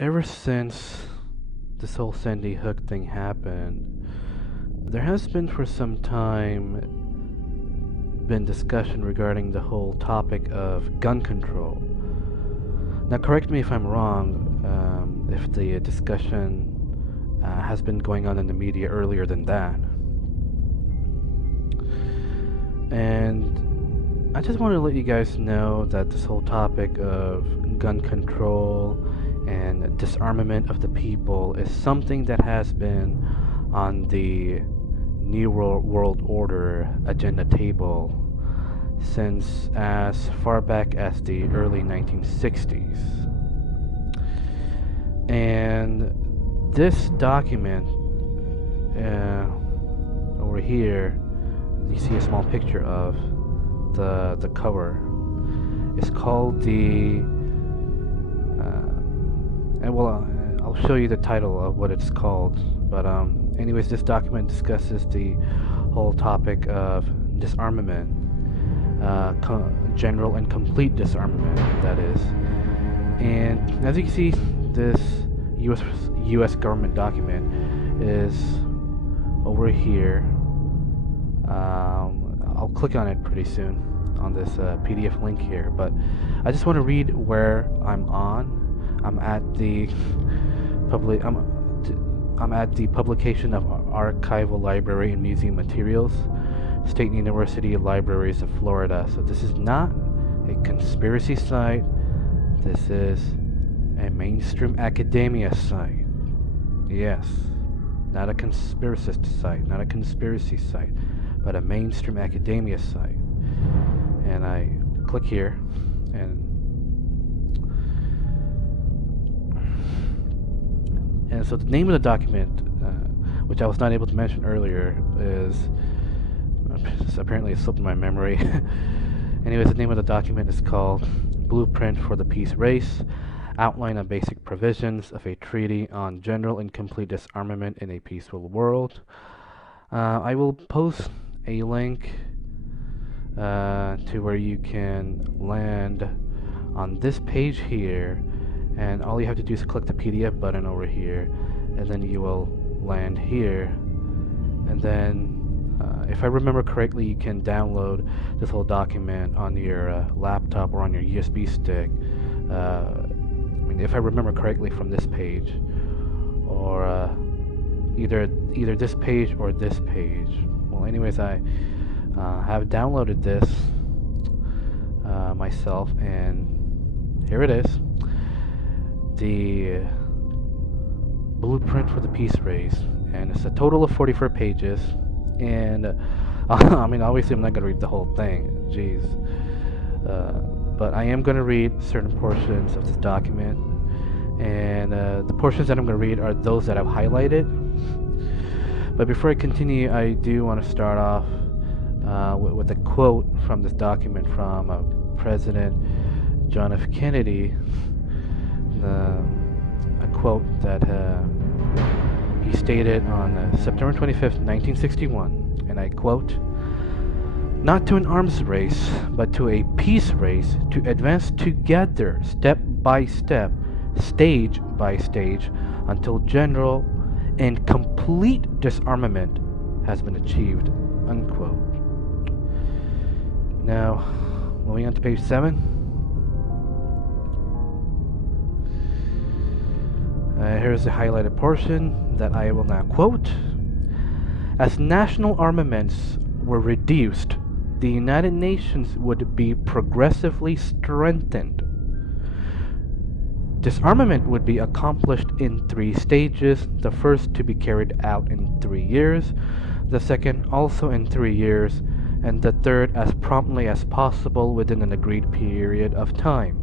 Ever since this whole Sandy Hook thing happened, there has been for some time been discussion regarding the whole topic of gun control. Now, correct me if I'm wrong, if the discussion has been going on in the media earlier than that. And I just want to let you guys know that this whole topic of gun control and disarmament of the people is something that has been on the New World Order agenda table since as far back as the early 1960s. And this document over here, you see a small picture of the cover. It's called the I'll show you the title of what it's called. But anyways, this document discusses the whole topic of disarmament, general and complete disarmament, that is. And as you can see, this U.S. government document is over here. I'll click on it pretty soon on this PDF link here, but I just want to read where I'm on. I'm at the publication of archival library and museum materials, State University Libraries of Florida. So this is not a conspiracy site. This is a mainstream academia site. Yes, not a conspiracist site, not a conspiracy site, but a mainstream academia site. And I click here, and so the name of the document, which I was not able to mention earlier, is apparently it slipped my memory. Anyways, the name of the document is called Blueprint for the Peace Race, Outline of Basic Provisions of a Treaty on General and Complete Disarmament in a Peaceful World. I will post a link to where you can land on this page here, and all you have to do is click the PDF button over here, and then you will land here. And then if I remember correctly, you can download this whole document on your laptop or on your USB stick. If I remember correctly from this page, or either this page or this page. Well, anyways, I have downloaded this myself, and here it is. The Blueprint for the Peace Race, and it's a total of 44 pages. And obviously I'm not going to read the whole thing, jeez, but I am going to read certain portions of this document, and the portions that I'm going to read are those that I've highlighted. But before I continue, I do want to start off with a quote from this document from President John F. Kennedy. A quote that he stated on September 25th, 1961, and I quote, "Not to an arms race, but to a peace race, to advance together, step by step, stage by stage, until general and complete disarmament has been achieved," unquote. Now, moving on to page 7. Here's the highlighted portion that I will now quote. "As national armaments were reduced, the United Nations would be progressively strengthened. Disarmament would be accomplished in 3 stages, the first to be carried out in 3 years, the second also in 3 years, and the third as promptly as possible within an agreed period of time.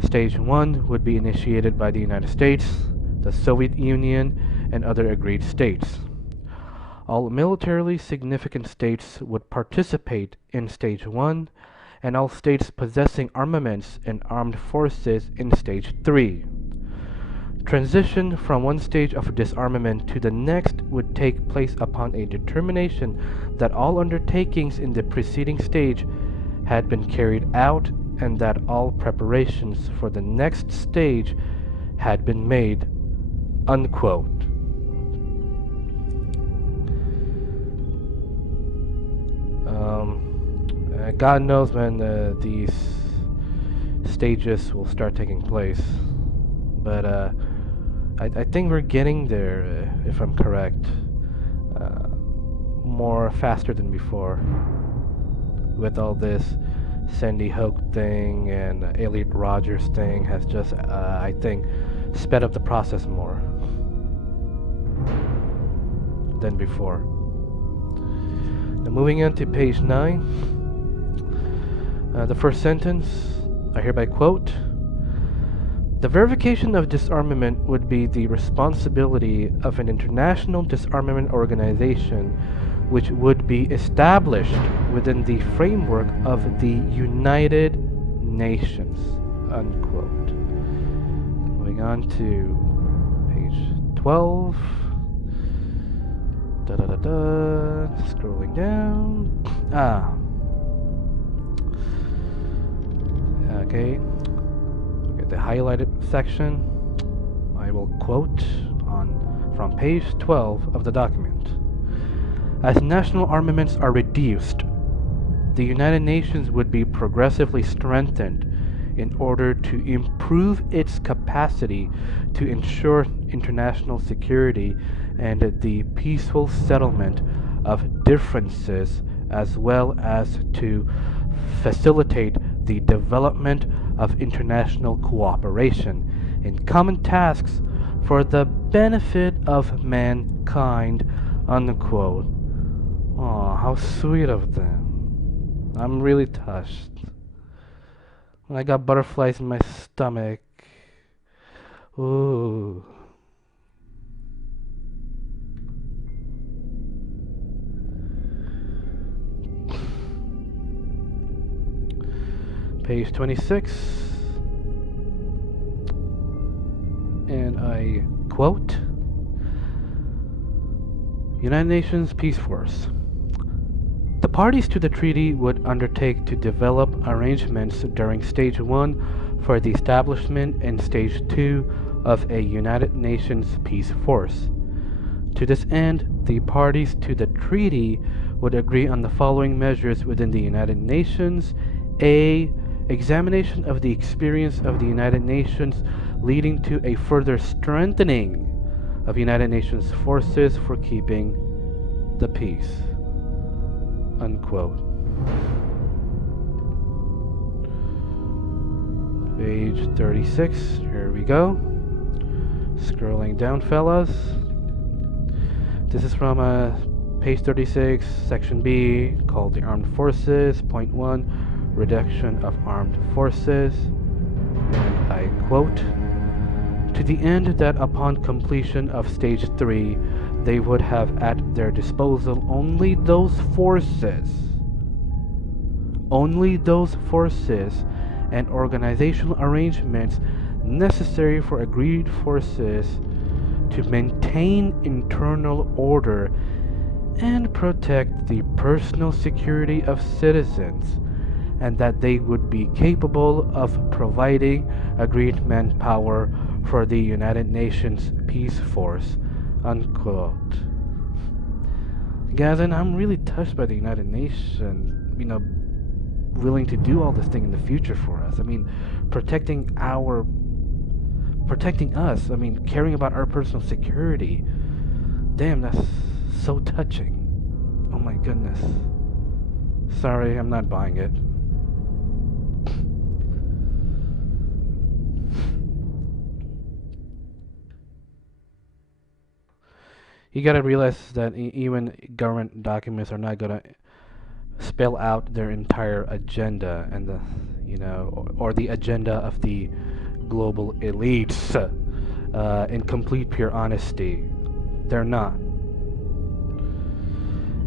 Stage 1 would be initiated by the United States, the Soviet Union, and other agreed states. All militarily significant states would participate in Stage 1, and all states possessing armaments and armed forces in Stage 3. Transition from one stage of disarmament to the next would take place upon a determination that all undertakings in the preceding stage had been carried out, and that all preparations for the next stage had been made, unquote. God knows when these stages will start taking place, but I think we're getting there, if I'm correct, more faster than before, with all this Sandy Hook thing and Elliot Rogers thing has just, I think, sped up the process more than before. Now moving on to page 9. The first sentence, I hereby quote, "The verification of disarmament would be the responsibility of an international disarmament organization which would be established within the framework of the United Nations," unquote. Moving on to page 12. Scrolling down. Okay, look at the highlighted section. I will quote from page 12 of the document. "As national armaments are reduced, the United Nations would be progressively strengthened in order to improve its capacity to ensure international security and the peaceful settlement of differences, as well as to facilitate the development of international cooperation in common tasks for the benefit of mankind," unquote. Oh, how sweet of them. I'm really touched. I got butterflies in my stomach. Ooh. Page 26, and I quote, "United Nations Peace Force. The parties to the treaty would undertake to develop arrangements during Stage 1 for the establishment and Stage 2 of a United Nations Peace Force. To this end, the parties to the treaty would agree on the following measures within the United Nations. A. Examination of the experience of the United Nations leading to a further strengthening of United Nations forces for keeping the peace," unquote. Page 36, here we go. Scrolling down, fellas. This is from page 36, section B, called the Armed Forces, point 1. Reduction of armed forces, and I quote, "To the end that upon completion of Stage 3, they would have at their disposal only those forces and organizational arrangements necessary for agreed forces to maintain internal order and protect the personal security of citizens, and that they would be capable of providing agreed manpower for the United Nations Peace Force," unquote. Guys, and I'm really touched by the United Nations, willing to do all this thing in the future for us. I mean, protecting us. I mean, caring about our personal security. Damn, that's so touching. Oh my goodness. Sorry, I'm not buying it. You gotta realize that even government documents are not gonna spell out their entire agenda and or the agenda of the global elites in complete pure honesty. They're not.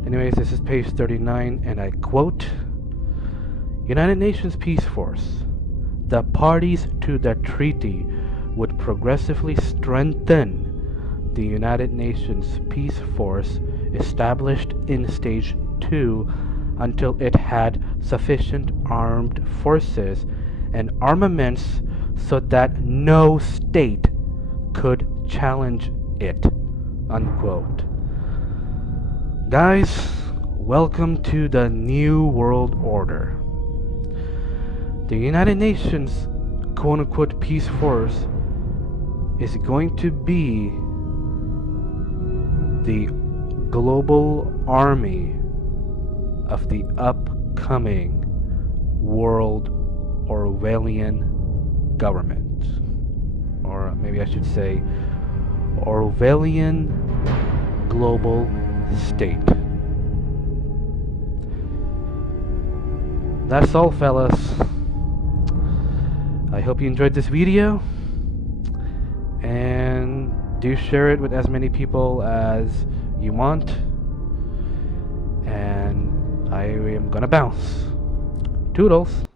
Anyways, this is page 39, and I quote, "United Nations Peace Force. The parties to the treaty would progressively strengthen the United Nations Peace Force established in Stage 2 until it had sufficient armed forces and armaments so that no state could challenge it, unquote. Guys, welcome to the New World Order. The United Nations quote-unquote peace force is going to be the global army of the upcoming world Orwellian government. Or maybe I should say Orwellian global state. That's all, fellas. I hope you enjoyed this video, and do share it with as many people as you want, and I am gonna bounce. Toodles.